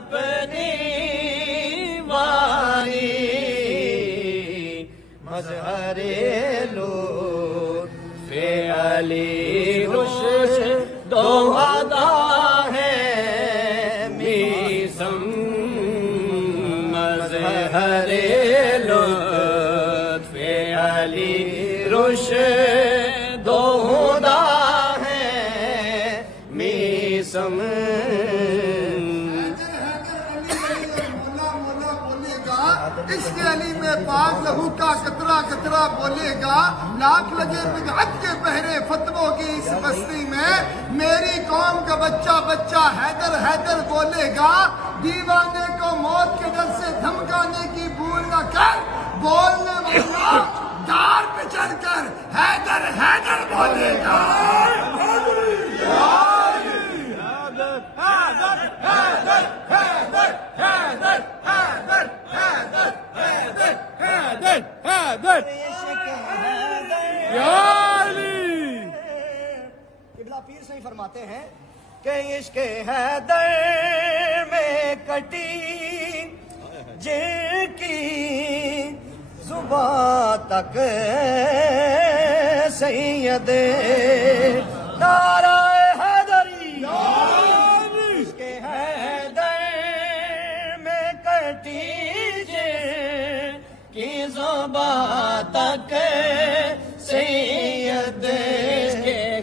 اپنی واری مظہر لطف علی رشد و ادا ہے میسم مظہر لطف علی رشد و ادا ہے میسم عشق علی میں پاک لہو کا قطرہ قطرہ بولے گا لاکھ لگے بدعت کے پہرے فتووں کی اس بستی میں میری قوم کا بچہ بچہ حیدر حیدر بولے گا دیوانے کو موت کے ڈر سے دھمکانے کی بھول نہ کر بولنے والا دار پہ چڑھ کر حیدر حیدر بولے گا قبلہ پیر سے ہی فرماتے ہیں کہ عشق حیدر میں کٹی جن کی زبان تک سید نعرہ حیدری عشق حیدر میں کٹی جن کی زبان تک سید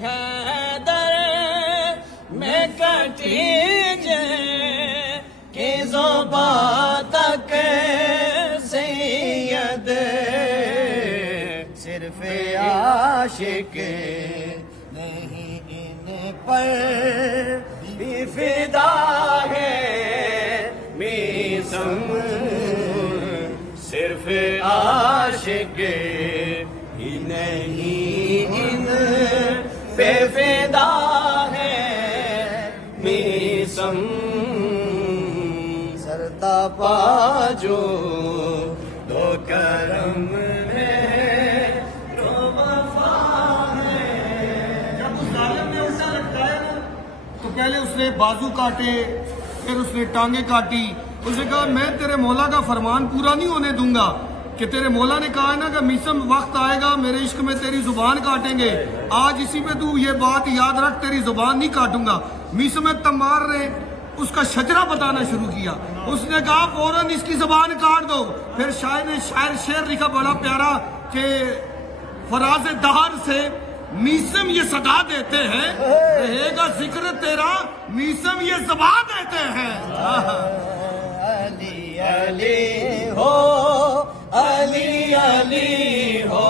حیدر میں کٹی جن کی زبان تک سید صرف عاشق نہیں ان پر بھی فدا ہے میسم صرف عاشق ہی نہیں ان پہ فدا ہے میسم سرتا پاجو دو کرم ہے تو وفا ہے جب اس ظالم نے اسے لٹکایا نا تو پہلے اس نے بازو کاٹے پھر اس نے ٹانگیں کاٹی اس نے کہا میں تیرے مولا کا فرمان پورا نہیں ہونے دوں گا کہ تیرے مولا نے کہا ہے نا کہ میسم وقت آئے گا میرے عشق میں تیری زبان کاٹیں گے آج اسی پہ تو یہ بات یاد رکھ تیری زبان نہیں کاٹوں گا میسم تمار نے اس کا شجرہ بتانا شروع کیا اس نے کہا فوراً اس کی زبان کاٹ دو پھر شاعر نے شعر لکھا بڑا پیارا کہ فراز دہر سے میسم یہ صدا دیتے ہیں رہے گا ذکر تیرا میسم یہ زبان دیتے ہیں علی علی ہو علی علی ہو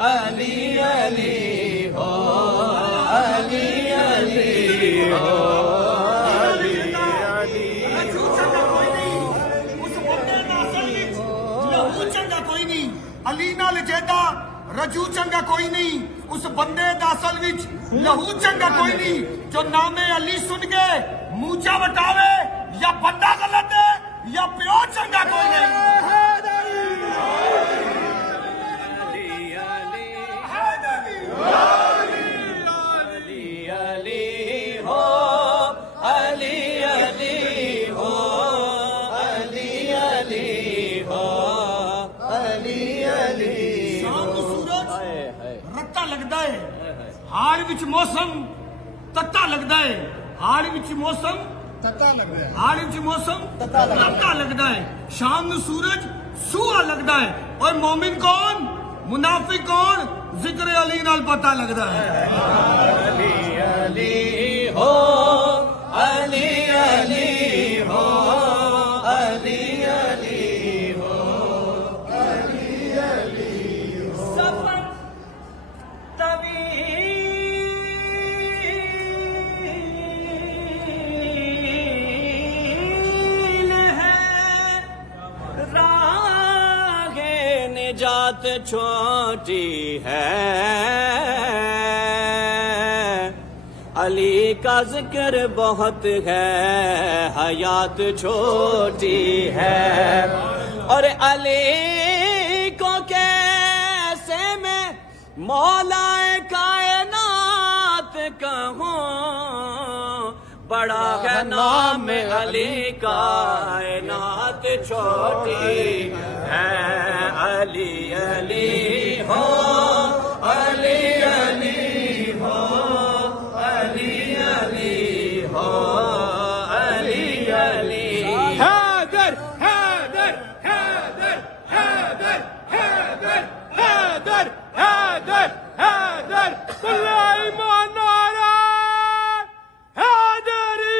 علی علی ہو علی علی ہو علی نال جیدا رجو چنگا کوئی نہیں اس بندے داسل وچ لہو چنگا کوئی نہیں جو نام علی سن کے موچا وٹاوے یا بندہ غلط ہے یا پیو چنگا کوئی نہیں ہاڑ وچ موسم تتا لگدا ہے ہاڑ وچ موسم تتا لگدا ہے شام نو سورج سوہا لگدا ہے اور مومن کون منافق کون ذکر علی نال پتہ لگدا ہے علی علی ہو علی علی ہو علی علی ہو علی علی ہو سفر طویل ہے راہ نجات چھوٹی ہے علی کا ذکر بہت ہے حیات چھوٹی ہے اور علی کو کیسے میں مولا کائنات کہوں بڑا ہے نام علی کا کائنات چھوٹی ہے علی علی ہو علی علی ہو علی علی ہو علی علی حیدر حیدر حیدر حیدر حیدر حیدر حیدر حیدر سلیمان نعرہ حیدری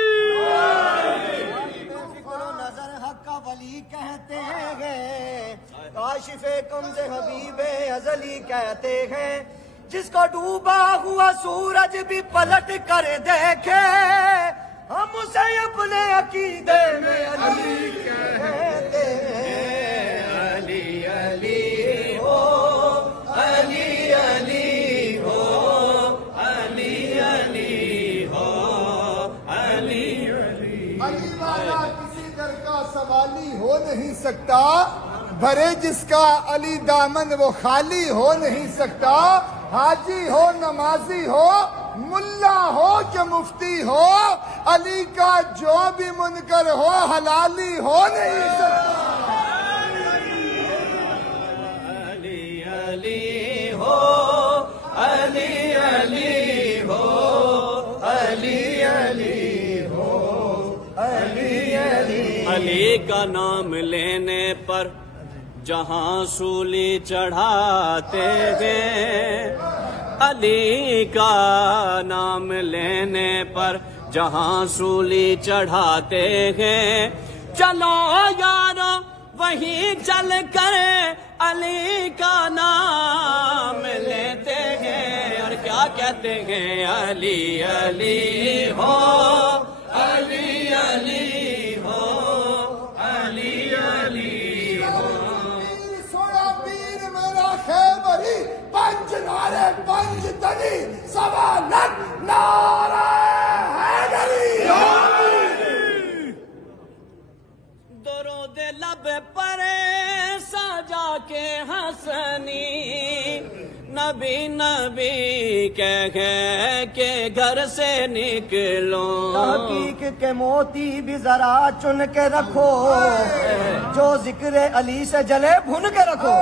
بے فکر و نظر حق کا ولی کہتے ہیں کاشف کمز حبیب ازلی کہتے ہیں جس کو ڈوبا ہوا سورج بھی پلٹ کر دیکھے ہم اسے اپنے عقیدے میں علی کہتے ہیں علی علی ہو علی علی ہو علی علی ہو علی علی علی والا کسی در کا سوالی ہو نہیں سکتا بھرے جس کا علی دامن وہ خالی ہو نہیں سکتا حاجی ہو نمازی ہو ملا ہو کہ مفتی ہو علی کا جو بھی منکر ہو حلالی ہو نہیں سکتا علی علی ہو علی علی ہو علی علی ہو علی علی علی کا نام لینے پر جہاں سولی چڑھاتے ہیں علی کا نام لینے پر جہاں سولی چڑھاتے ہیں چلو یارو وہیں چل کر علی کا نام لیتے ہیں اور کیا کہتے ہیں علی علی ہو علی علی ہو علی علی سوڑا پیر میرا خیبری پنج نعرے پنج تنی سوالت نعرہ حیدری درود لب پر سجا کے حسنی نبی نبی کہہ کے گھر سے نکلو تحقیق کے موتی بھی ذرا چن کے رکھو جو ذکر علی سے جلے بھن کے رکھو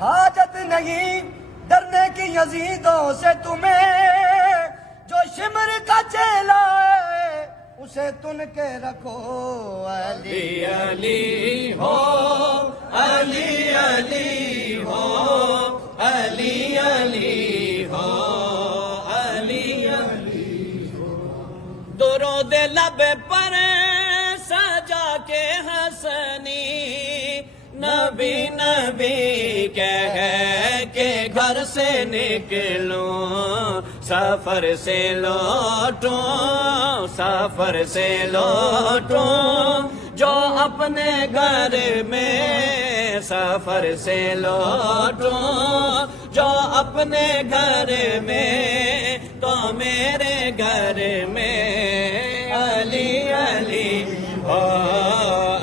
حاجت نہیں ڈرنے کی یزیدوں سے تمہیں جو شمر کا چیلا ہے اسے تن کے رکھو علی علی ہو علی علی ہو علی علی ہو علی علی درود لب پر سجا کے حسنی نبی نبی کہہ کے گھر سے نکلوں سفر سے لوٹوں سفر سے لوٹوں جو اپنے گھر میں سفر سے لوٹوں جو اپنے گھر میں تو میرے گھر میں علی علی ہو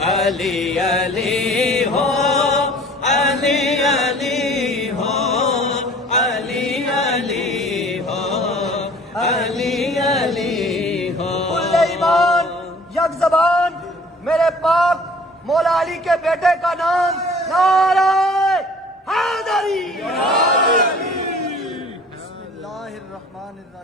علی علی ہو علی علی ہو علی علی ہو علی علی ہو کل ایمان یک زبان میرے پاک مولا علی کے بیٹے کا نام نعرہ حیدری بسم اللہ الرحمن الرحیم